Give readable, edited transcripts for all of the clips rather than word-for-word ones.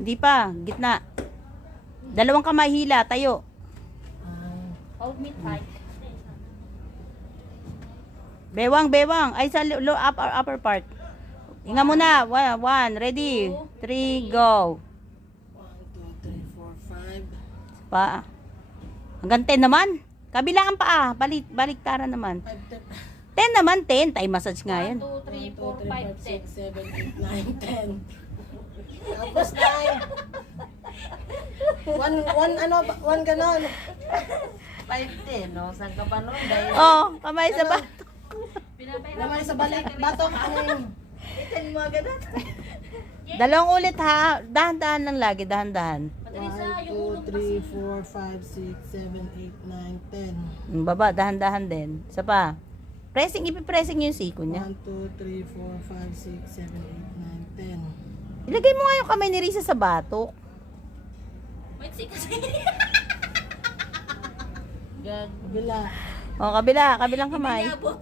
Hindi pa. Gitna. Dalawang kamay hila. Tayo. Hold me tight. Bewang, bewang. Ay, sa upper part. Hinga muna. One. Ready. 3, go. 1, 2, 3, 4, 5. Pa. Hanggang 10 naman. Kabilaan pa. Baliktaran naman. 10 naman, 10. Thai massage nga 1, yan. 2, 3, 4, 5, 6. 7, 8, 9, 10. Tapos na one ganon. 5-10, no? Saan ka pa nun? Dahil Oh, kamay sa bato. Naman sa balik. Batok. itin mo agad at. Dalawang ulit ha. Dahan-dahan lang lagi. Dahan-dahan. 1, 2, 3, 4, 5, 6, 7, 8, 9, 10. Baba, dahan-dahan din. Isa pa. Pressing, ipipressing yung siko niya. 1, 2, 3, 4, 5, 6, 7, 8, 9, 10. Ilagay mo nga yung kamay ni Risa sa batok. Wait, see kasi. Gag. Bila. O, kabilang kamay. Abot.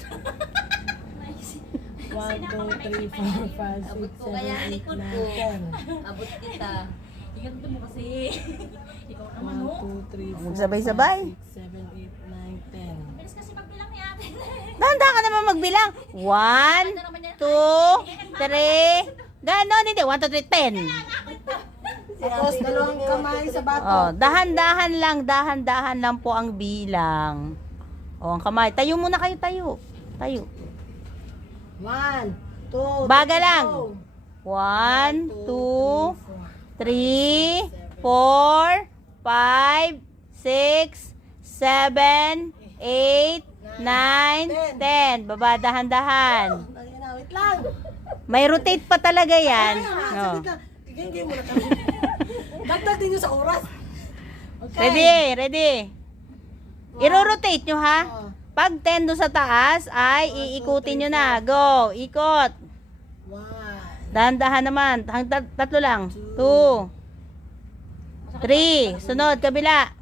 1, 2, 3, 4, 5, Abot 6, ko kaya 7, 8, likod 9, ko. 10. Abot kita. Ikaw dito mo kasi. Ikaw 1, naman, no? 2, 3, 4, Magsabay-sabay. 5, 6, 7, 8, 9, 10. Bilis kasi magbilang ni ate. Dahan-dahan ka naman magbilang. 1, 2, 3. Ganon, hindi. 1, 2, 3, 10. Tapos dalawang kamay sa batok. Oh, dahan-dahan lang po ang bilang. Oh, ang kamay. Tayo muna kayo, tayo. Tayo. 1, 2, Baga lang. 1, 2, 3, 4, 5, 6, 7, 8, 9, 10. Baba, dahan-dahan. Wait lang. May rotate pa talaga yan. Saglit No. lang. Tigay mo na kami. Dagdag din nyo sa oras. Okay. Ready. I-rotate nyo ha. Oh. Pag 10 doon sa taas, ay iikutin nyo na. Go, ikot. 1, Dahan-dahan naman. Tatlo lang. 2, 3. Sunod, kabila.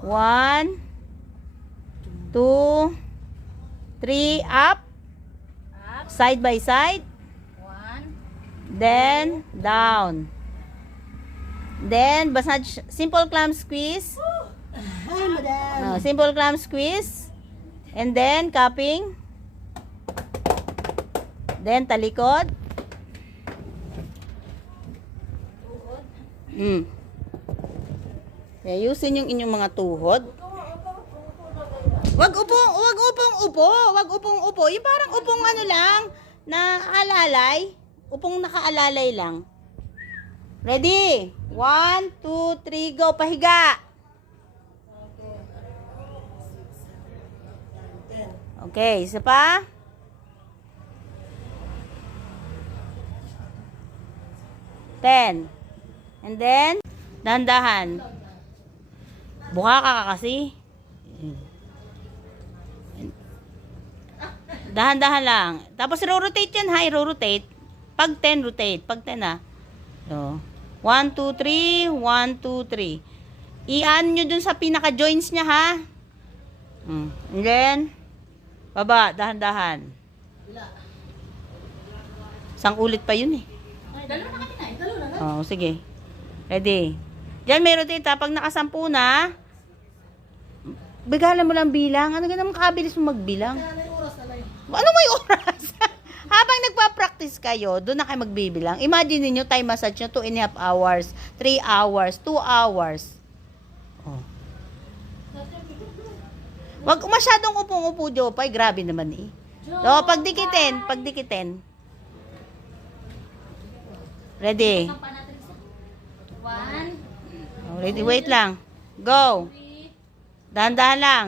1, 2, 3. Up. Side by side. 1. Then, down. Then, massage. Simple clam squeeze. hi madam. Simple clam squeeze. And then, cupping. Then, talikod. Ayusin yung inyong mga tuhod. Wag upong upo. Yung parang upong ano lang, na alalay. Upong nakaalalay lang. Ready? 1, 2, 3, go. Pahiga. Okay, isa pa. Ten. And then, dahan-dahan. Buka ka kasi. Dahan-dahan lang. Tapos, rotate yan ha. I-rotate. Pag 10, rotate. Pag 10 ha. So, 1, 2, 3. 1, 2, 3. I-ano nyo dun sa pinaka-joints niya ha. And then, baba. Dahan-dahan. Isang ulit pa yun eh. Dalawa na kami na. Dalawa na. Oh, sige. Ready. Diyan may rotate ha. Pag nakasampu na, bigala mo lang bilang. Ano ka naman kabilis mo magbilang? Ano may oras? Habang nagpa-practice kayo, doon na kayo magbibilang. Imagine niyo time massage nyo 2.5 hours, 3 hours, 2 hours. Oh. Wag masyadong upong-upo, Jopay. Grabe naman eh. So, pagdikitin. Ready. Sampa natin isa. 1, Oh, ready, wait lang. Go. 3. Dahan-dahan lang.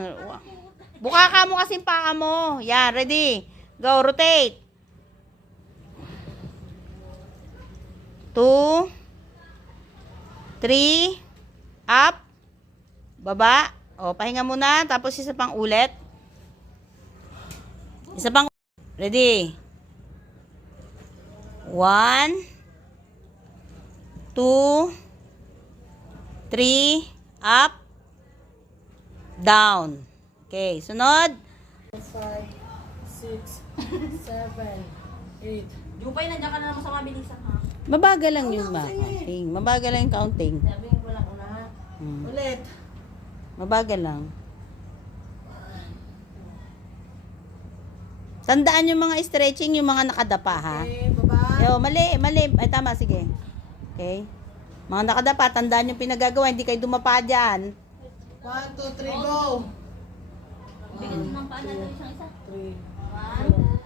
Buka ka mo kasing paa mo. Yan, ready. Go, rotate. 2, 3, up, baba. O, pahinga muna. Tapos isa pang ulit. Isa pang. Ready. 1, 2, 3, up, down. Okay, sunod. 5, 6, 7, 8. Jupay, nandiyan ka na naman sa mabilisan ha. Mabagal lang yung counting. Mabagal lang yung counting. Sabihin ko lang una ha. Ulit. Mabagal lang. Tandaan yung mga stretching, yung mga nakadapa, ha? Okay, baba. Yo, mali. Ay, tama, sige. Okay. Mga nakadapa, tandaan yung pinagagawa, hindi kayo dumapa dyan. 1, 2, 3, go. Bigat ng paa natin isang isa. 3, 1,